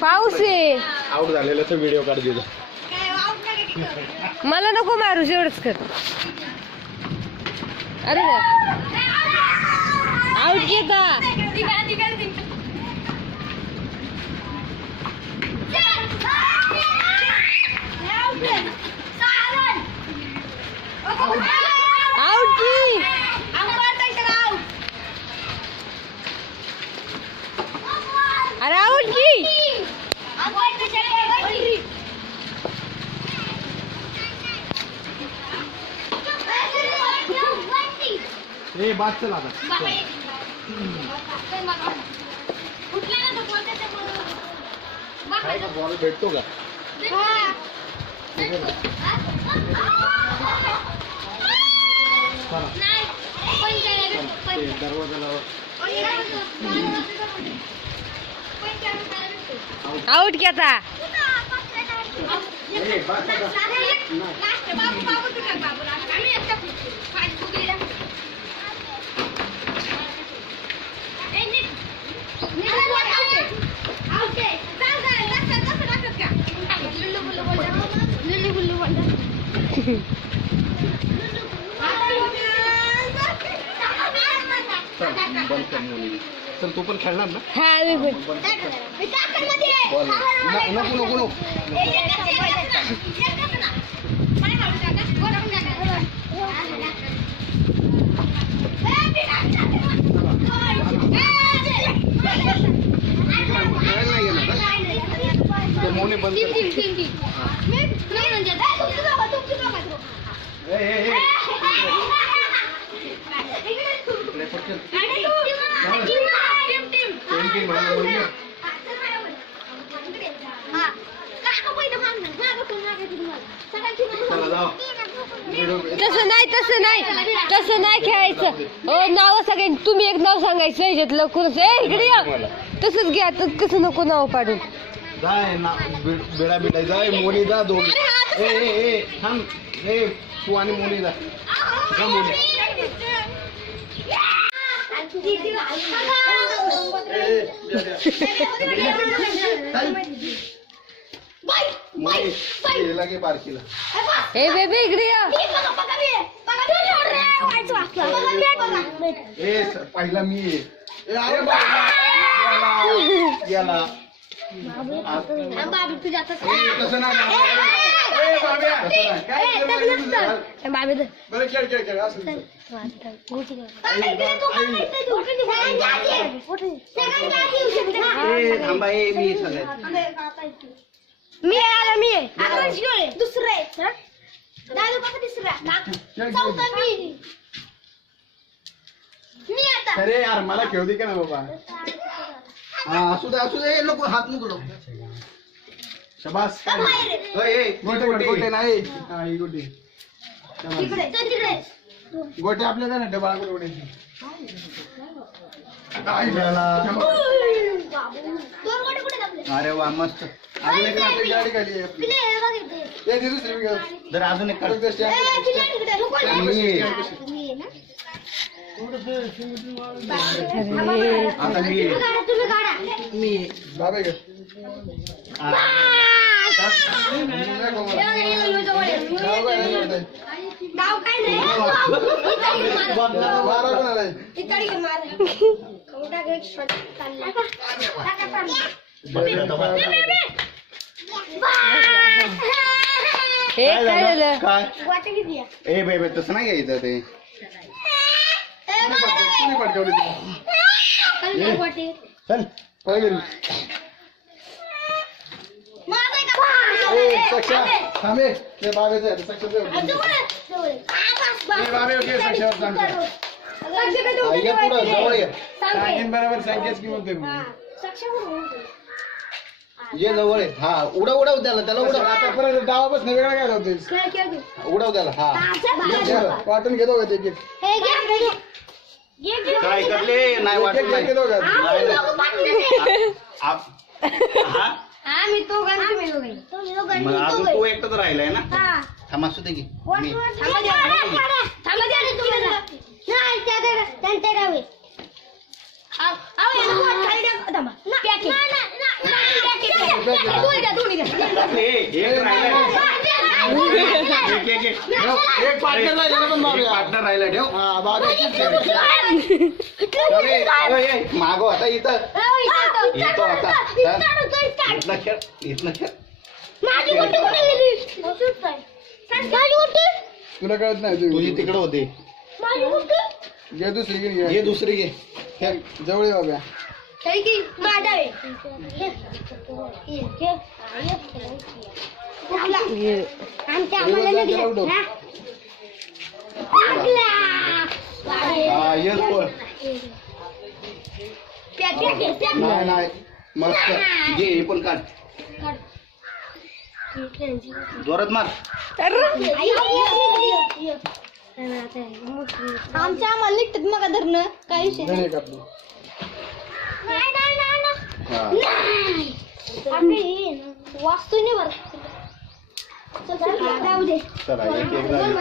पाऊस आहे. आउट झालेला तर व्हिडिओ काढ दिला. मला नको मारू एवढंच कर. अरे आउट घेता. आउट की अरे आउट की ए बाद चल आता. बॉल भेटतो का? दरवाजा लावा. आउट घेता. चल तू पण खेळणार ना? हा मी पण. नको नको नको. मोने बंद तसं नाही तसं नाही तसं नाही खेळायचं. हो नाव सगळ्यांनी तुम्ही एक नाव सांगायचं ह्याच्यातलं कोणाचं. इकडे या. तसंच घ्या. कसं नको नाव पाडून. जाय ना बेडा बेडा जाय. मोनी जा दोघी. ए ए ए थांब. ए तू आणि मोनी जा. जा मोनी. लगे बारकीला. ए बेबी इकडे या. ए पहिला मी आहे. ए अरे गेला. तसं नाही. बरं खेळ खेळ खेळ असं. थांबा. ए मी मी आला मी दुसरं चौथा मी आता. अरे यार मला खेळू दे का ना बाबा. हा असू दे नको हात नको. शबास. गोटे गोटे नाही. हा ही गोटे. गोटे आपल्याला ना डबा गोटे. अरे वा मस्त. अजून एक आपली गाडी खाली आहे. जर अजून एक आता मी बाबा काय ए बेबे तसं नाही घ्यायचं ते. चल पहिले थांबे. ते बाबेच आहे. बरोबर सांगेच की म्हणतोय. ये जवळ आहे. हा उडव त्याला उडव. आतापर्यंत डावापासून वेगळा काय होतोय. उडव त्याला. हा वाटून घेतो का ते. काय करले नाही वाटत मग अजून तू एकटाच राहिलाय ना. थांबा असू दे की एक पार्टनर राहिला पण मारूया. पार्टनर राहिला ठेव. हा मागो आता इथं इथं आता इथलं खेळ इथलं खेळ. तुला कळत नाही तुझी तिकडं होते. घे दुसरी घे घे दुसरी घे. खेळ. जवळ ये बाब्या हा ये बोल. नाही नाही मस्त घे हे पण काढ. जोरात मार. आमच्या आम्हाला निघतात मग धरणं काय विषय धर एक आपली वास्तू नाही बरं चला एक एक झाली.